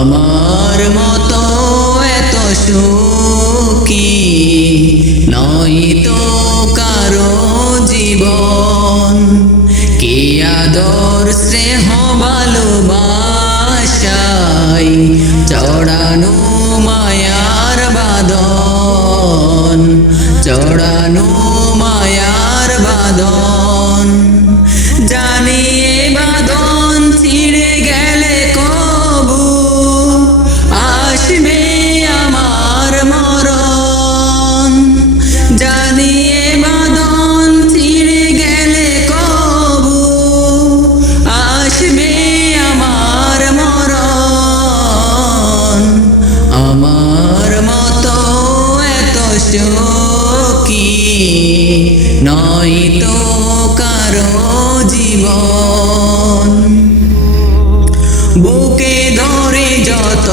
আমার মতো এত সুখী নয় তো কারো জীবন। কি আদর স্নেহ ভালোবাসায় চড়ানো মায়ার বাঁধন, চড়ানো মায়ার বাঁধন। জানি এ বাঁধন ছিঁড়ে গেলে কবু আসবে আমার মরণ। জানি এ বাঁধন ছিঁড়ে গেলে কবু আসবে আমার মরণ। আমার মতো এত সুখী নয় তো কারো জীবন। বুকে ধরে যত